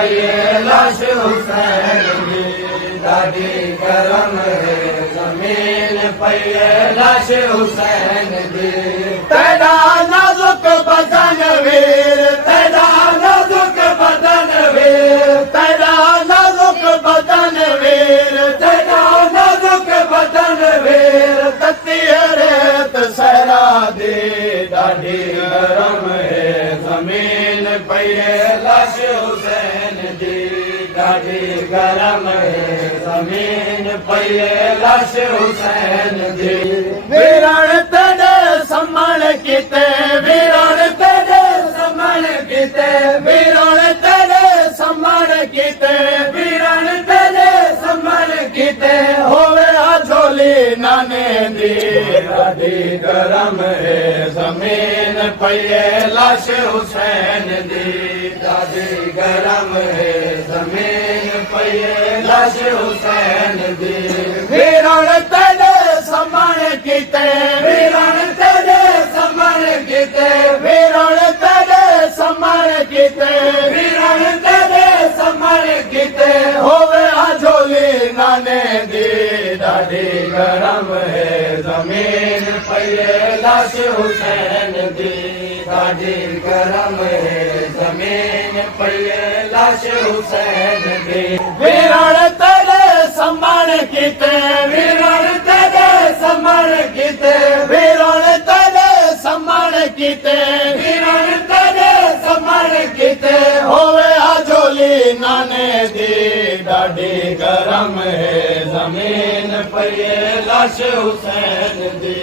पये लाश हुसैन दी ॾाढी गरम है ज़मीन पये लाश हुसैन दी तेरा नाज़ुक बदन वीर तेरा नाज़ुक बदन वीर तेरा नाज़ुक बदन वीर तेरा नाज़ुक बदन वीर तती रेत सहरा दी ॾाढी गरम है ज़मीन पये लाश हुसैन दी ॾाढी गरम है ज़मीन पये लाश हुसैन दी वीरण तेरे समण किते वीरण तेरे समण किते वीरण तेरे समण किते वीरण तेरे समण किते होवे झोली नाने दी ॾाढी गरम है ज़मीन पये लाश हुसैन दी ॾाढी गरम है ज़मीन पये लाश हुसैन दी वीरण तेरे समण किते वीरण तेरे समण किते वीरण तेरे समण किते वीरण तेरे समण किते होवे झोली नाने दी ॾाढी गरम है ज़मीन पये लाश हुसैन दी ॾाढी गरम है ज़मीन पये लाश हुसैन दी वीरण तेरे समण किते वीरण तेरे समण किते वीरण तेरे समण किते वीरण तेरे समण किते होवे झोली नाने दी ॾाढी गरम है ज़मीन पये लाश हुसैन दी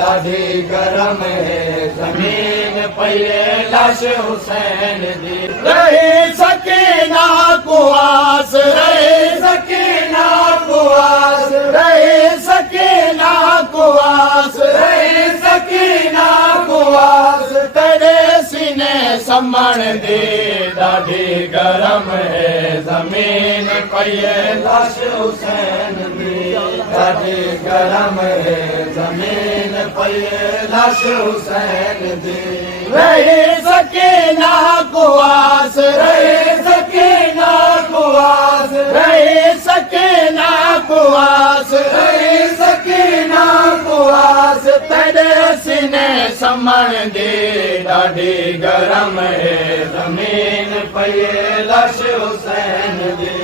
ॾाढी गरम है ज़मीन पये लाश हुसैन दी रही सकीना कुआस रही सकीना कुआस रही सकीना कुआस रही सकीना कुआस तेरे सीने समण दी ॾाढी गरम है ज़मीन पये लाश हुसैन दी ॾाढी गरम है ज़मीन पये लाश हुसैन दी रही सकीना कुआस रही सकीना कुआस रही सकीना कुआस रही सकीना कुआस तेरे सीने समण दी ॾाढी गरम है ज़मीन पये लाश हुसैन दी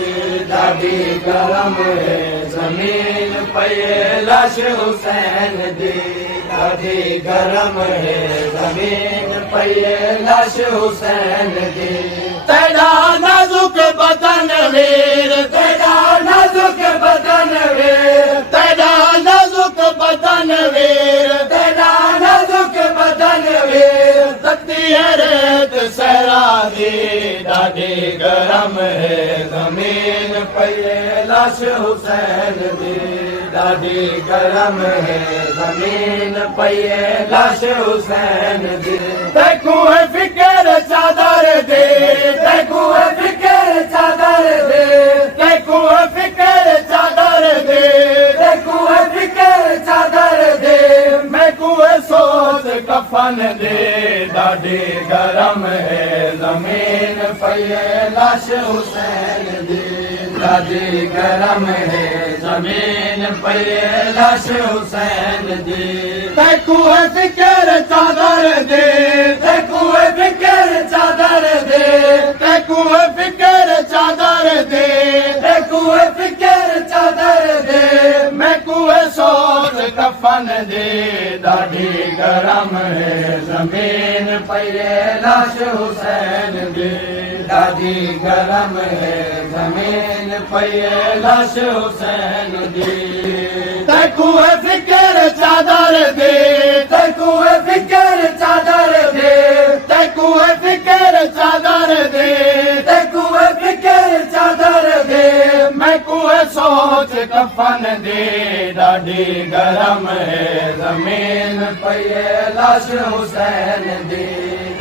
ॾाढी गरम है ज़मीन पये लाश हुसैन दी ॾाढी गरम है ज़मीन पये लाश हुसैन दी तेरा नाज़ुक बदन वीर तेरा नाज़ुक बदन वीर तेरा नाज़ुक बदन वीर तेरा नाज़ुक बदन वीर तती रेत सहरा दी ॾाढी गरम है ज़मीन पये लाश हुसैन दी ॾाढी गरम है ज़मीन पये लाश हुसैन दी तैकू फिकर चादर दे तैकू फिकर चादर दे तैकू फिकर चादर दे तैकू फिकर चादर दे मैकू सोच कफन दे ॾाढी गरम है ज़मीन पये लाश हुसैन दी ॾाढी गरम है ज़मीन पये लाश हुसैन दी तैकू फिकर चादर दे तैकू फिकर चादर दे तैकू फिकर चादर दे तैकू फिकर चादर दे मैकू सोच कफन दे ॾाढी गरम है ज़मीन पये लाश हुसैन दी ॾाढी गरम है ज़मीन पये लाश हुसैन दी तैकू फिकर चादर दे तैकू फिकर चादर दे तैकू फिकर चादर दे तैकू फिकर चादर दे मैकू सोच कफन दे ॾाढी गरम है ज़मीन पये लाश हुसैन दी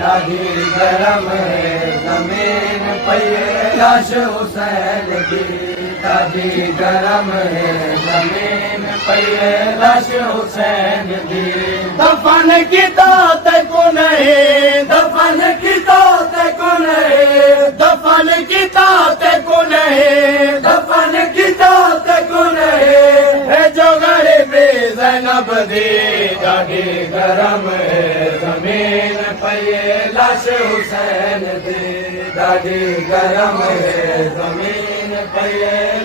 ॾाढी गरम है ज़मीन पये लाश हुसैन दी ॾाढी गरम है ज़मीन पये लाश हुसैन दी दफन किता तैकू नहीं दफन किता तैकू नहीं दफन किता लाश हुसैन दी ॾाढी गरम है ज़मीन पई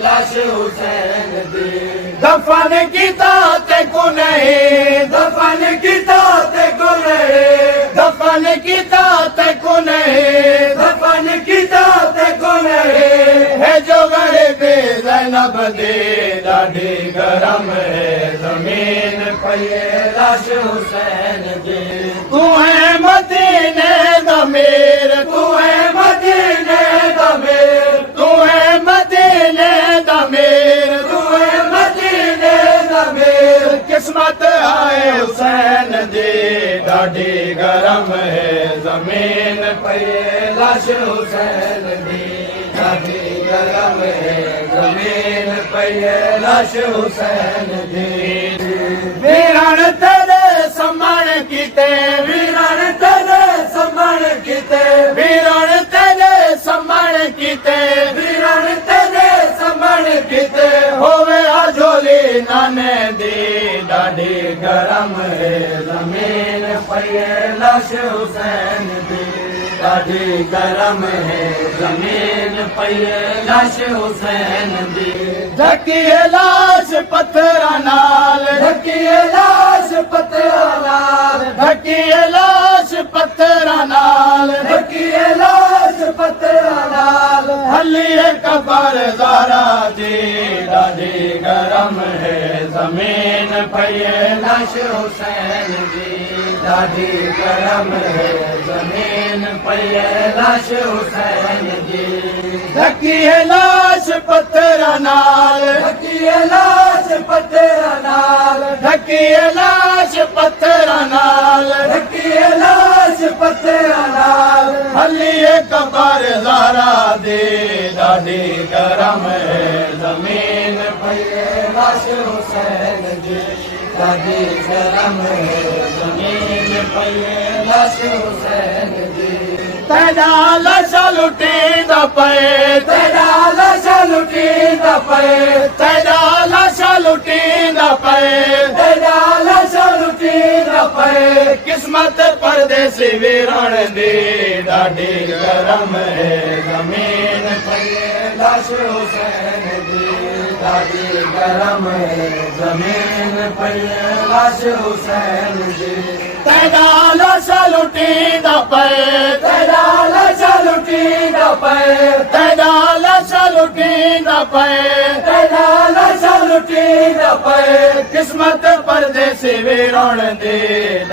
लाश हुसैन दी दफन कीता ते को नहीं दफन कीता ते को नहीं दफन कीता ते को नहीं दफन कीता ते को नहीं है जो गरीबी ज़ैनब दी ॾाढी गरम है ज़मीन पई लाश हुसैन दी तू है मदीने दा मीर तू है मदीने दा मीर तू है मदीने दा मीर तू है मदीने दा मीर किस्मत आए हुसैन दी ॾाढी गरम है ज़मीन पई लाश हुसैन दी ॾाढी गरम है ज़मीन पई लाश हुसैन दी वीरान तेरे सम्मान कीते वीरान तेरे सम्मान कीते वीरान तेरे सम्मान कीते वीरान तेरे सम्मान कीते होवे आजोली नाने दी ॾाढी गरम है ज़मीन पई लाश हुसैन दी ॾाढी गरम है ज़मीन पई लाश हुसैन दी ढकिए लाश पत्थरा नाल ढकिए लाश पत्थरा नाल ढकिए लाश पत्थरा नाल ढकिए लाश पत्थरा नाल हलिए कबर ज़ारा दी ॾाढी गरम है ज़मीन पई लाश हुसैन दी ॾाढी गरम है ज़मीन पई लाश हुसैन दी ढकिए लाश पत्थरा नाल ढकिए लाश पत्थरा नाल ढकिए लाश पत्थरा नाल ढकिए लाश पत्थरा नाल हलिए कबर ज़ारा दे ॾाढी गरम है ज़मीन पई लाश हुसैन दी ॾाढी गरम है ज़मीन पई लाश हुसैन दी तेरा लाशा लुटींदा पए तेरा लाशा लुटींदा पए तेरा लाशा लुटींदा पए तेरा लाशा लुटींदा पए किस्मत परदेसी वीरण दी ॾाढी गरम है ज़मीन पई लाश हुसैन दी ॾाढी गरम है ज़मीन पई लाश हुसैन दी तेरा लाशा लुटींदा पए तेरा लाशा लुटींदा पए तेरा लाशा लुटींदा पए तेरा लाशा लुटींदा पए किस्मत परदेसी वीरण दी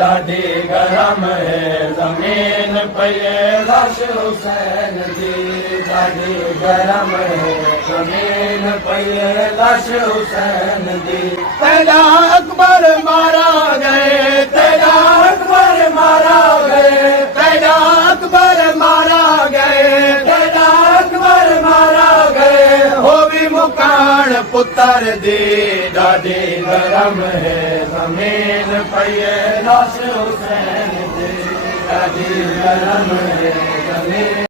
ॾाढी गरम है ज़मीन पई लाश हुसैन दी ॾाढी गरम है ज़मीन पई लाश हुसैन दी तेरा अकबर मारा गए तेरा अकबर मारा गए तेरा अकबर मारा गए तेरा अकबर मारा गए हो भी मुकान पुत्र दी ॾाढी गरम है ज़मीन पई लाश हुसैन दी ॾाढी गरम है ज़मीन